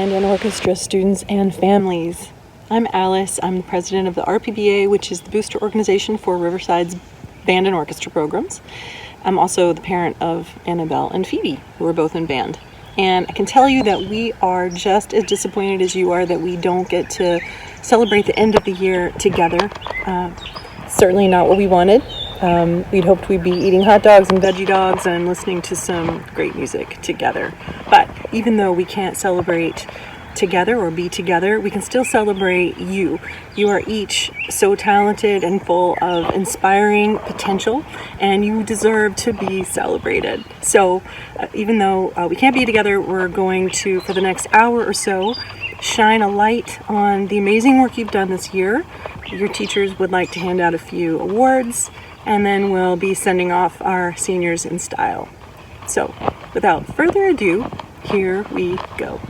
Band and Orchestra students and families. I'm Alice. I'm the president of the RPBA, which is the booster organization for Riverside's Band and Orchestra programs. I'm also the parent of Annabelle and Phoebe, who are both in band. And I can tell you that we are just as disappointed as you are that we don't get to celebrate the end of the year together. Certainly not what we wanted. We'd hoped we'd be eating hot dogs and veggie dogs and listening to some great music together. But even though we can't celebrate together or be together, we can still celebrate you. You are each so talented and full of inspiring potential, and you deserve to be celebrated. So even though we can't be together, we're going to, for the next hour or so, shine a light on the amazing work you've done this year. Your teachers would like to hand out a few awards, and then we'll be sending off our seniors in style. So without further ado, here we go.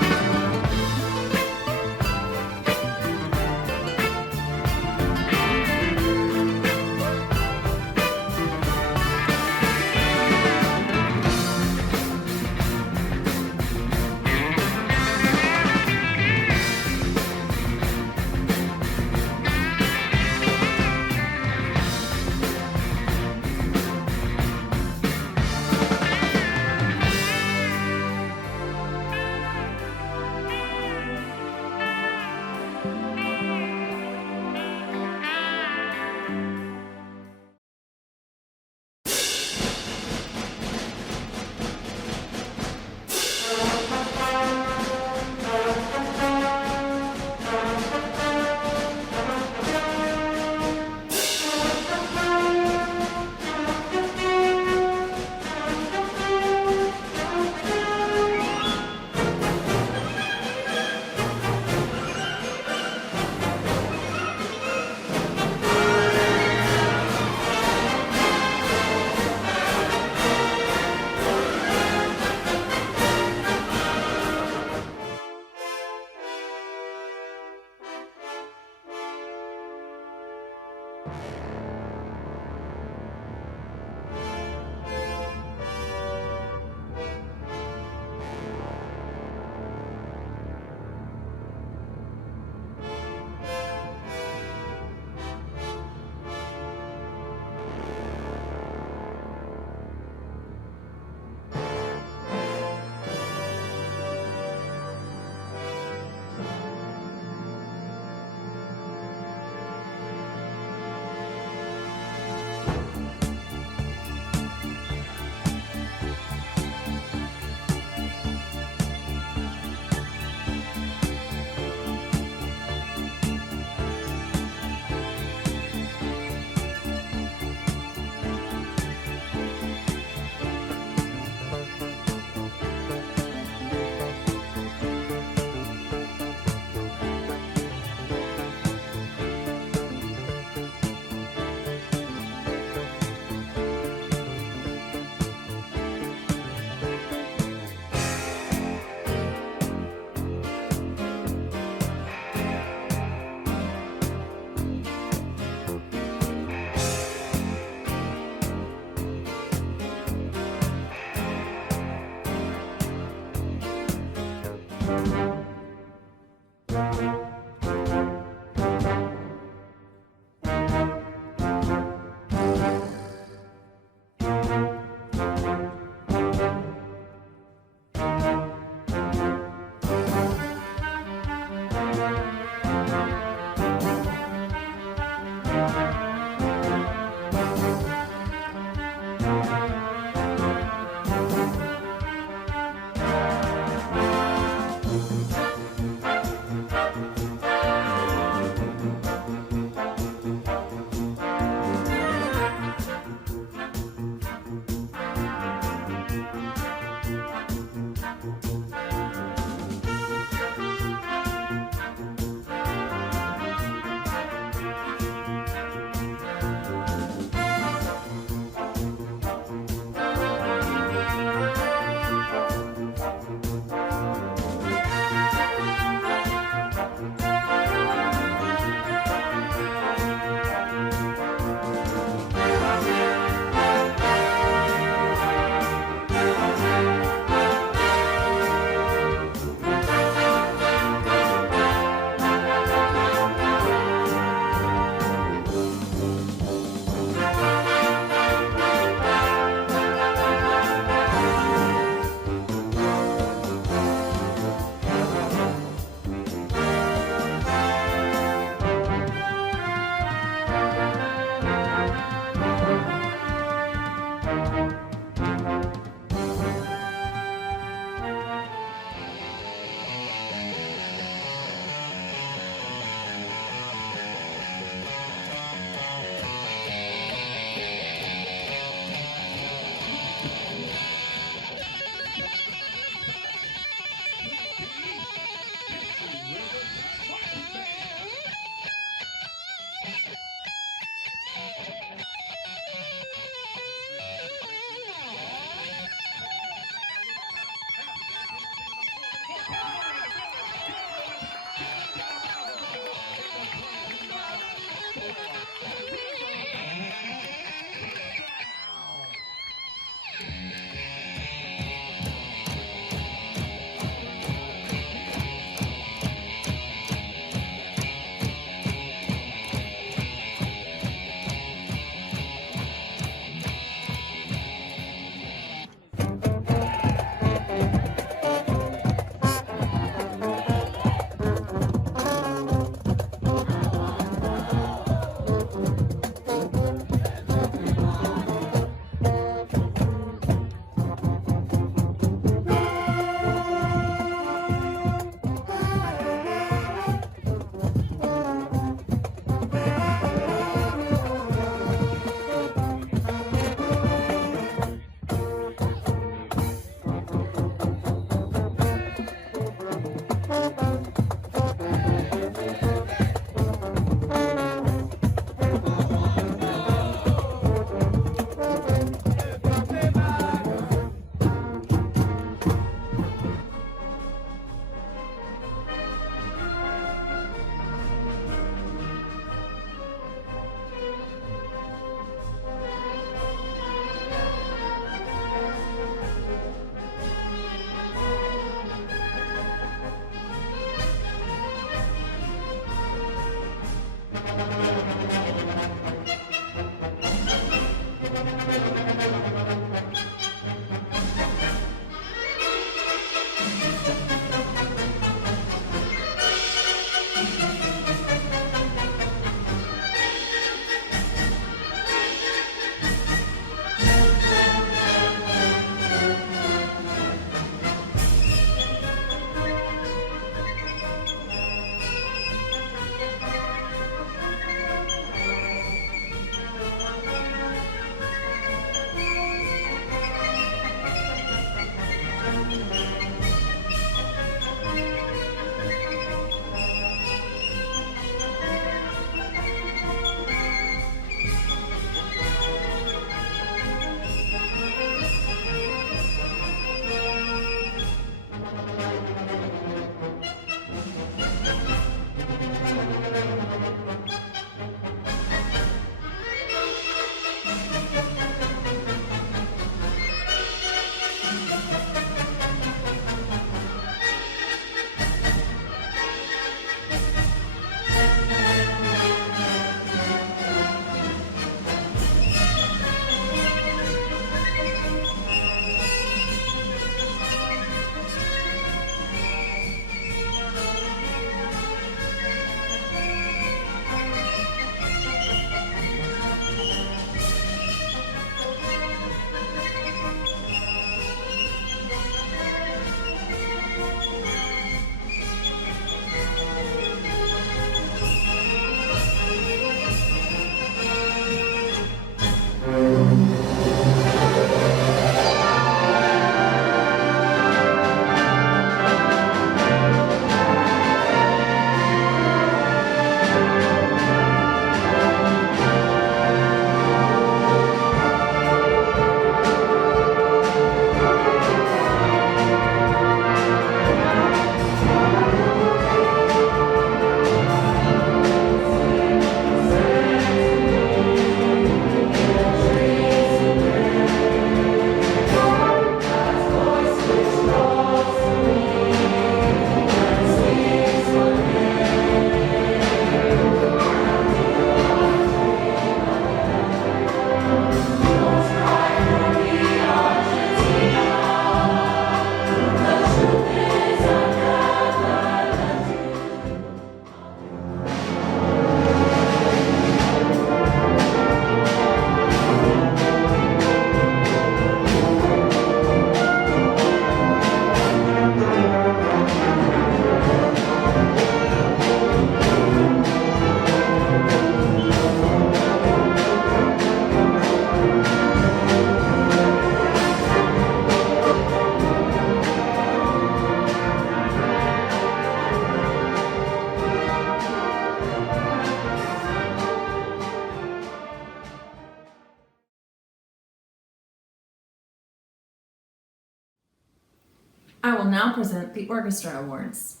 I will now present the orchestra awards.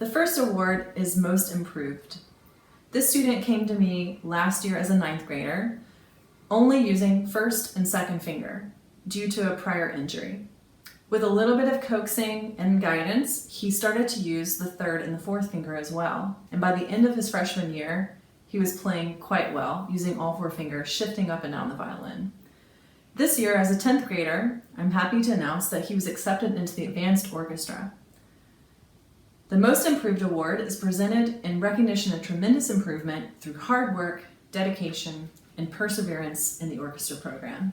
The first award is Most Improved. This student came to me last year as a 9th grader, only using first and second finger due to a prior injury. With a little bit of coaxing and guidance, he started to use the 3rd and the 4th finger as well. And by the end of his freshman year, he was playing quite well, using all 4 fingers, shifting up and down the violin. This year, as a 10th grader, I'm happy to announce that he was accepted into the advanced orchestra. The Most Improved Award is presented in recognition of tremendous improvement through hard work, dedication, and perseverance in the orchestra program.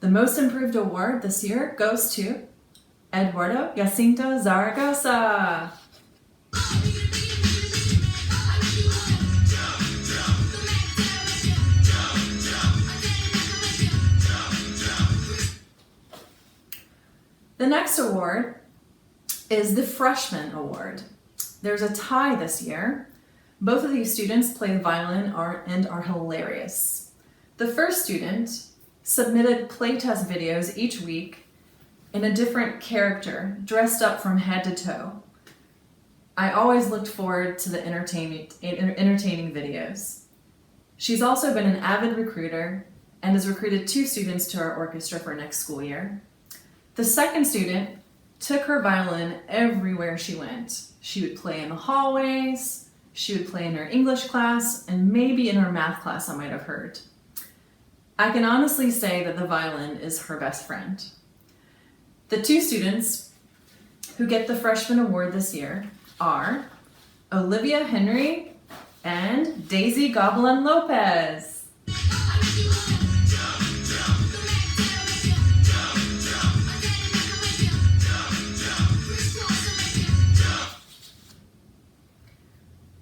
The Most Improved Award this year goes to Eduardo Jacinto Zaragoza. The next award is the Freshman Award. There's a tie this year. Both of these students play the violin and are hilarious. The first student submitted playtest videos each week in a different character, dressed up from head to toe. I always looked forward to the entertaining videos. She's also been an avid recruiter and has recruited 2 students to our orchestra for next school year. The second student took her violin everywhere she went. She would play in the hallways, she would play in her English class, and maybe in her math class I might have heard. I can honestly say that the violin is her best friend. The 2 students who get the Freshman Award this year are Olivia Henry and Daisy Gobelin Lopez.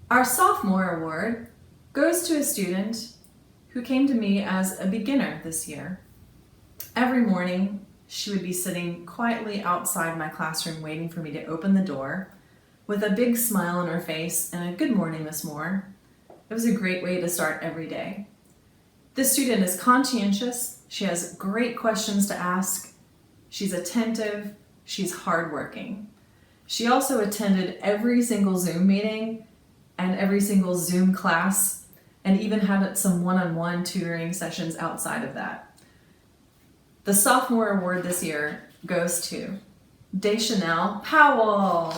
Our Sophomore Award goes to a student who came to me as a beginner this year. Every morning, she would be sitting quietly outside my classroom waiting for me to open the door with a big smile on her face and a "Good morning, Miss Moore." It was a great way to start every day. This student is conscientious, she has great questions to ask, she's attentive, she's hardworking. She also attended every single Zoom meeting and every single Zoom class, and even had some one-on-one tutoring sessions outside of that. The Sophomore Award this year goes to Deschanel Powell.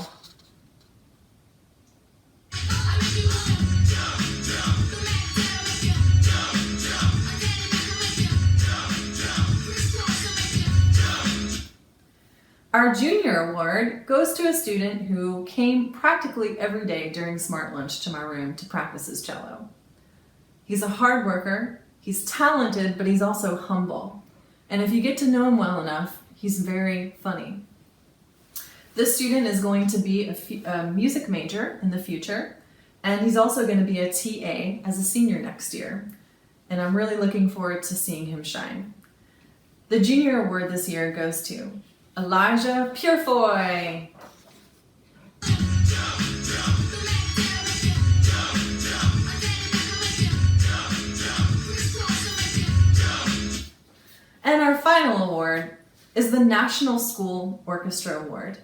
Our Junior Award goes to a student who came practically every day during Smart Lunch to my room to practice his cello. He's a hard worker, he's talented, but he's also humble. And if you get to know him well enough, he's very funny. This student is going to be a music major in the future, and he's also going to be a TA as a senior next year. And I'm really looking forward to seeing him shine. The Junior Award this year goes to Elijah Purefoy. And our final award is the National School Orchestra Award.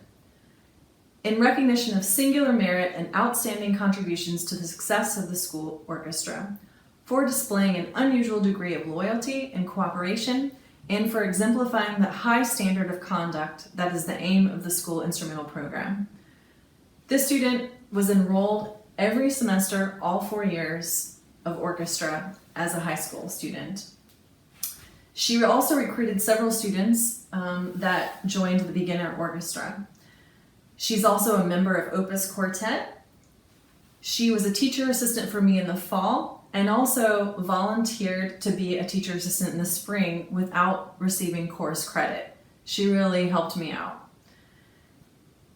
In recognition of singular merit and outstanding contributions to the success of the school orchestra, for displaying an unusual degree of loyalty and cooperation, and for exemplifying the high standard of conduct that is the aim of the school instrumental program. This student was enrolled every semester, all 4 years of orchestra as a high school student. She also recruited several students that joined the beginner orchestra. She's also a member of Opus Quartet. She was a teacher assistant for me in the fall and also volunteered to be a teacher assistant in the spring without receiving course credit. She really helped me out.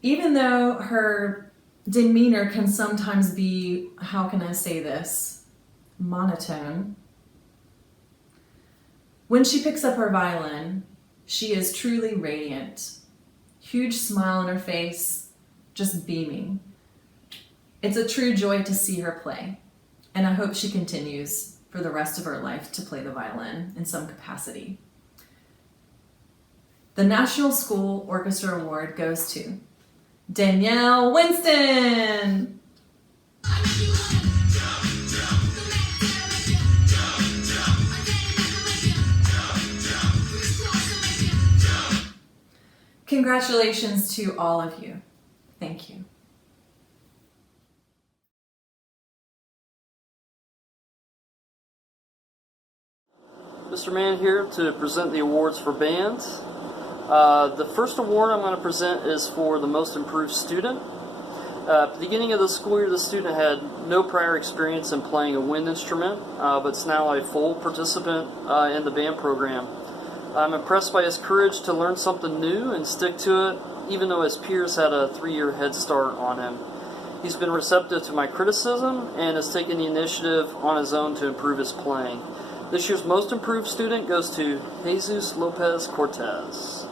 Even though her demeanor can sometimes be, how can I say this, monotone, when she picks up her violin, she is truly radiant. Huge smile on her face, just beaming. It's a true joy to see her play, and I hope she continues for the rest of her life to play the violin in some capacity. The National School Orchestra Award goes to Danielle Winston. Congratulations to all of you. Thank you. Mr. Mann here to present the awards for bands. The first award I'm going to present is for the most improved student. At the beginning of the school year, the student had no prior experience in playing a wind instrument, but is now a full participant in the band program. I'm impressed by his courage to learn something new and stick to it, even though his peers had a 3-year head start on him. He's been receptive to my criticism and has taken the initiative on his own to improve his playing. This year's most improved student goes to Jesus Lopez Cortez.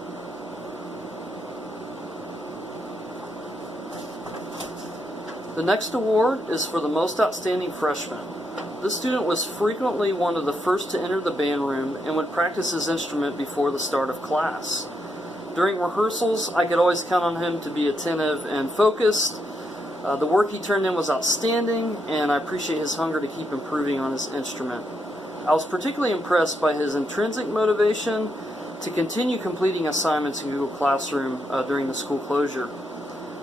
The next award is for the most outstanding freshman. This student was frequently one of the first to enter the band room and would practice his instrument before the start of class. During rehearsals, I could always count on him to be attentive and focused. The work he turned in was outstanding, and I appreciate his hunger to keep improving on his instrument. I was particularly impressed by his intrinsic motivation to continue completing assignments in Google Classroom during the school closure.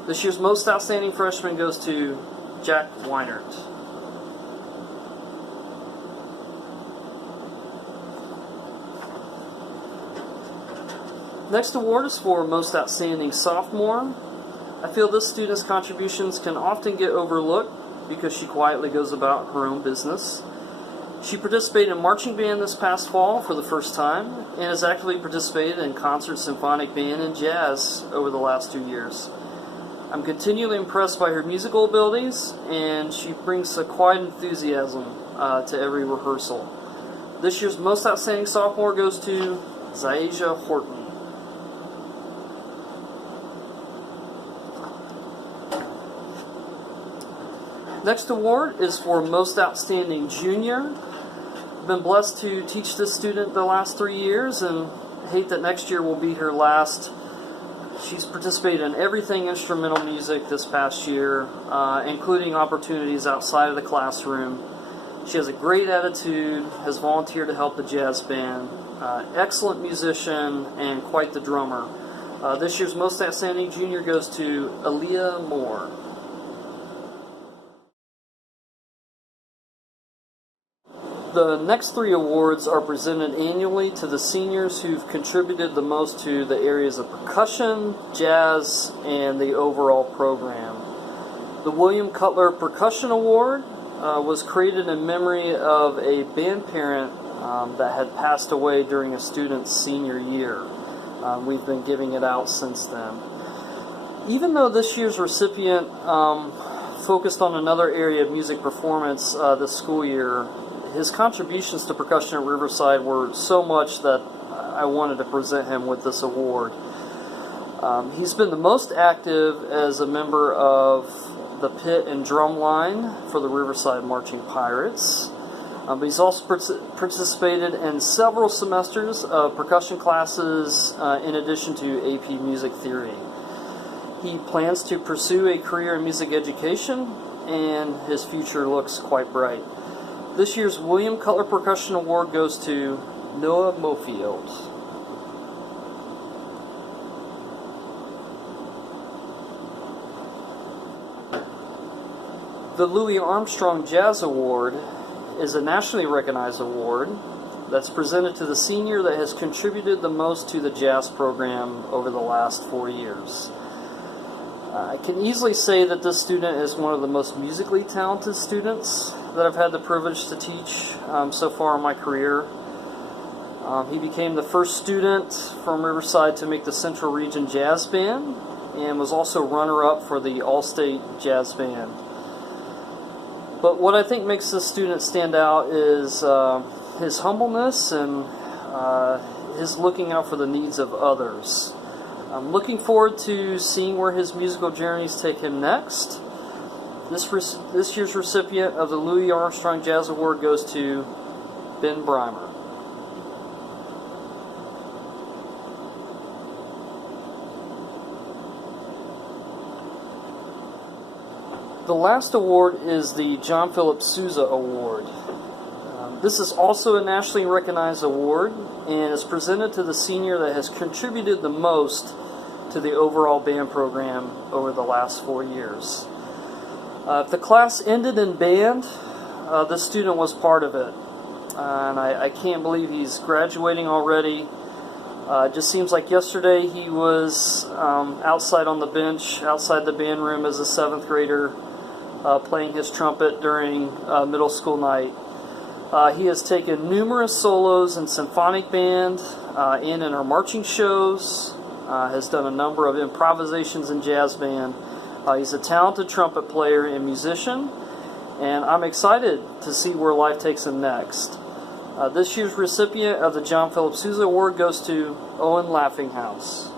This year's most outstanding freshman goes to Jack Weinert. Next award is for most outstanding sophomore. I feel this student's contributions can often get overlooked because she quietly goes about her own business. She participated in marching band this past fall for the first time and has actively participated in concert, symphonic band, and jazz over the last 2 years. I'm continually impressed by her musical abilities, and she brings a quiet enthusiasm to every rehearsal. This year's most outstanding sophomore goes to Zaija Horton. Next award is for most outstanding junior. I've been blessed to teach this student the last 3 years and hate that next year will be her last. She's participated in everything instrumental music this past year, including opportunities outside of the classroom. She has a great attitude, has volunteered to help the jazz band, excellent musician, and quite the drummer. This year's most outstanding junior goes to Aaliyah Moore. The next 3 awards are presented annually to the seniors who've contributed the most to the areas of percussion, jazz, and the overall program. The William Cutler Percussion Award was created in memory of a band parent that had passed away during a student's senior year. We've been giving it out since then. Even though this year's recipient focused on another area of music performance this school year, his contributions to percussion at Riverside were so much that I wanted to present him with this award. He's been the most active as a member of the pit and drum line for the Riverside Marching Pirates. But he's also participated in several semesters of percussion classes in addition to AP Music Theory. He plans to pursue a career in music education, and his future looks quite bright. This year's William Cutler Percussion Award goes to Noah Mofield. The Louis Armstrong Jazz Award is a nationally recognized award that's presented to the senior that has contributed the most to the jazz program over the last 4 years. I can easily say that this student is one of the most musically talented students that I've had the privilege to teach so far in my career. He became the first student from Riverside to make the Central Region Jazz Band and was also runner-up for the All-State Jazz Band. But what I think makes this student stand out is his humbleness and his looking out for the needs of others. I'm looking forward to seeing where his musical journeys take him next. This year's recipient of the Louis Armstrong Jazz Award goes to Ben Brimer. The last award is the John Philip Sousa Award. This is also a nationally recognized award and is presented to the senior that has contributed the most to the overall band program over the last 4 years. If the class ended in band, this student was part of it. And I can't believe he's graduating already. It just seems like yesterday he was outside on the bench, outside the band room as a 7th grader, playing his trumpet during middle school night. He has taken numerous solos in symphonic band and in our marching shows, has done a number of improvisations in jazz band. He's a talented trumpet player and musician, and I'm excited to see where life takes him next. This year's recipient of the John Philip Sousa Award goes to Owen Laughinghouse.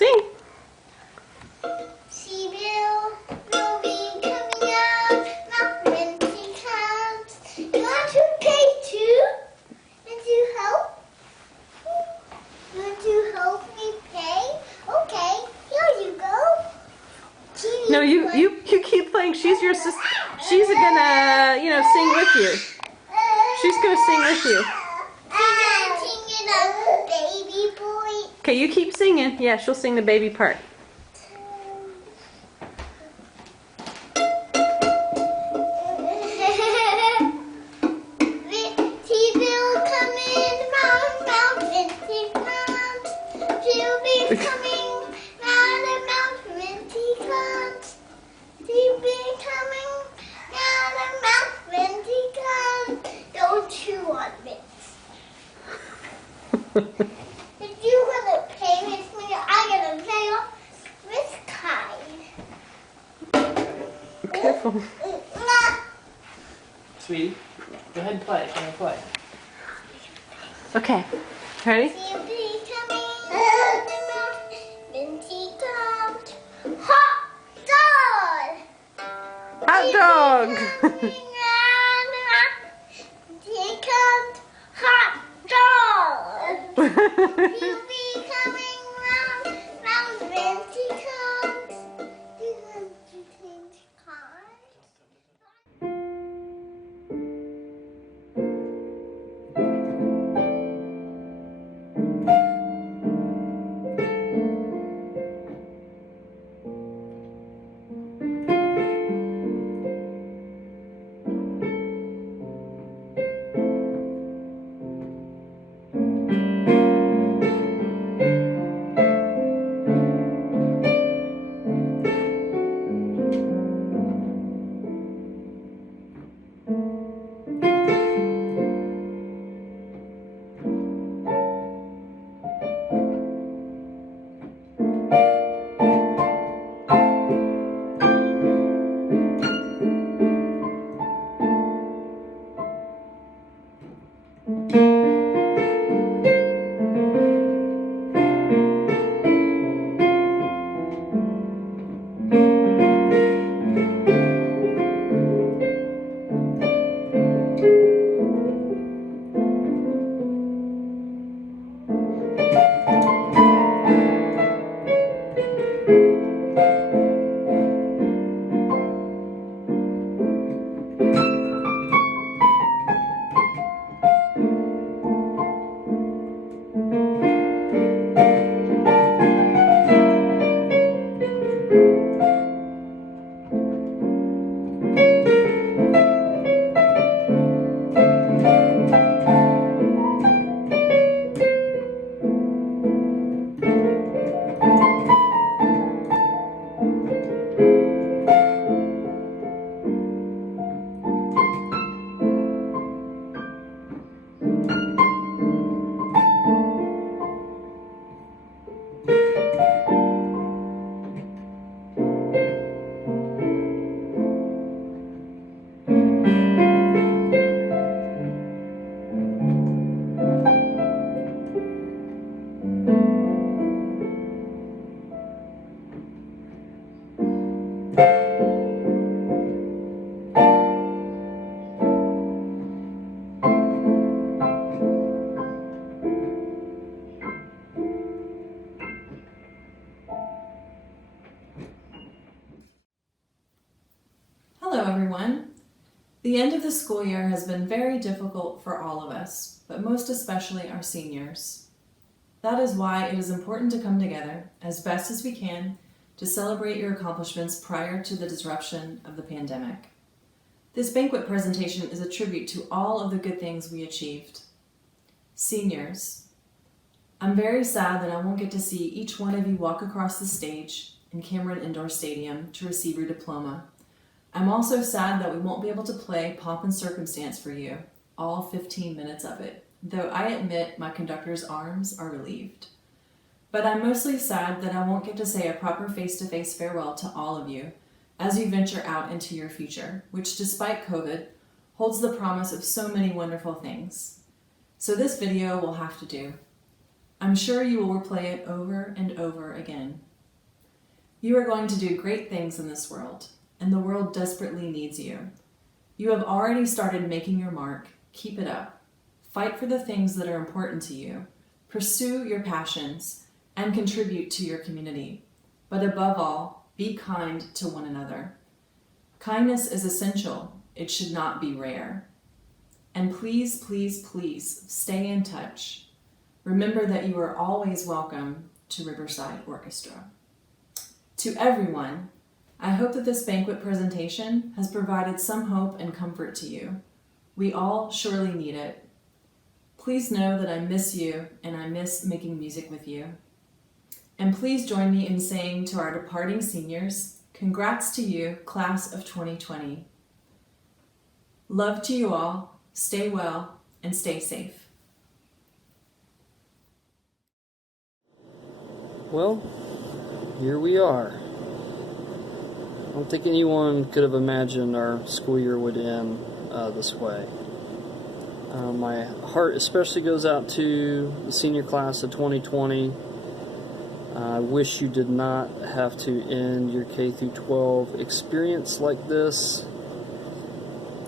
Sing. She will be coming out when she comes. You want to pay too? Want to help? You want to help me pay? Okay, here you go. No, you keep playing. She's your sister. She's gonna, sing with you. She's gonna sing with you. She's singing a baby boy. Okay, you keep singing. Yeah, she'll sing the baby part. She will come in round, round, vintage round. She'll be coming round and round, vintage round. She'll be coming round and round, vintage round. Don't you want mints? If you want to play with me, I'm gonna play with Kai. Careful. Sweetie, go ahead and play. I'm gonna play. Okay, ready? She'll be coming round and round, vintage round. Hot dog! Hot dog. Here comes hot dog. He'll be coming round, round when she comes. You want to change cars? Hello, everyone. The end of the school year has been very difficult for all of us, but most especially our seniors. That is why it is important to come together as best as we can to celebrate your accomplishments prior to the disruption of the pandemic. This banquet presentation is a tribute to all of the good things we achieved. Seniors, I'm very sad that I won't get to see each one of you walk across the stage in Cameron Indoor Stadium to receive your diploma. I'm also sad that we won't be able to play Pomp and Circumstance for you, all 15 minutes of it, though I admit my conductor's arms are relieved. But I'm mostly sad that I won't get to say a proper face-to-face farewell to all of you as you venture out into your future, which despite COVID, holds the promise of so many wonderful things. So this video will have to do. I'm sure you will replay it over and over again. You are going to do great things in this world, and the world desperately needs you. You have already started making your mark. Keep it up. Fight for the things that are important to you. Pursue your passions and contribute to your community. But above all, be kind to one another. Kindness is essential. It should not be rare. And please, please, please stay in touch. Remember that you are always welcome to Riverside Orchestra. To everyone, I hope that this banquet presentation has provided some hope and comfort to you. We all surely need it. Please know that I miss you and I miss making music with you. And please join me in saying to our departing seniors, congrats to you, class of 2020. Love to you all, stay well, and stay safe. Well, here we are. I don't think anyone could have imagined our school year would end this way. My heart especially goes out to the senior class of 2020. I wish you did not have to end your K through 12 experience like this.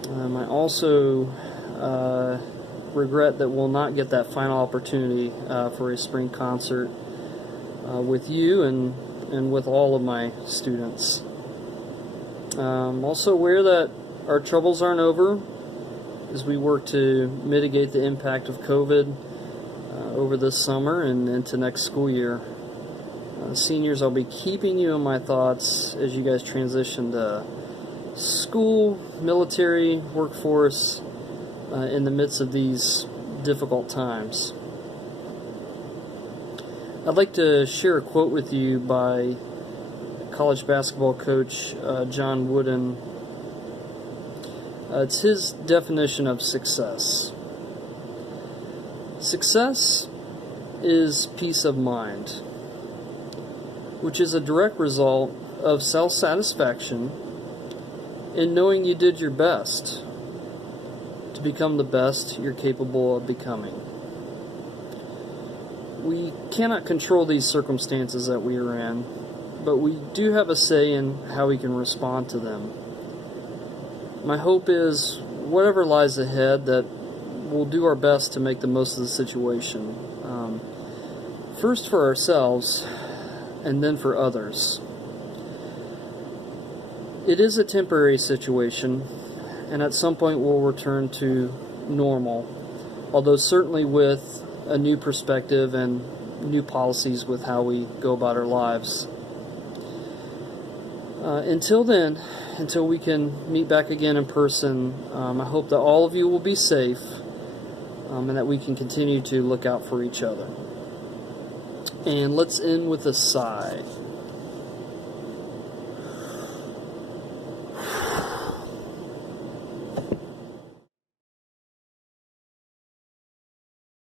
I also regret that we'll not get that final opportunity for a spring concert with you and with all of my students. I'm also aware that our troubles aren't over as we work to mitigate the impact of COVID over this summer and into next school year. Seniors, I'll be keeping you in my thoughts as you guys transition to school, military, workforce in the midst of these difficult times. I'd like to share a quote with you by college basketball coach John Wooden. It's his definition of success. Success is peace of mind, which is a direct result of self-satisfaction in knowing you did your best to become the best you're capable of becoming. We cannot control these circumstances that we are in, but we do have a say in how we can respond to them. My hope is, whatever lies ahead, that we'll do our best to make the most of the situation. First for ourselves, and then for others. It is a temporary situation, and at some point we'll return to normal, although certainly with a new perspective and new policies with how we go about our lives. Until then, until we can meet back again in person, I hope that all of you will be safe and that we can continue to look out for each other. And let's end with a sigh.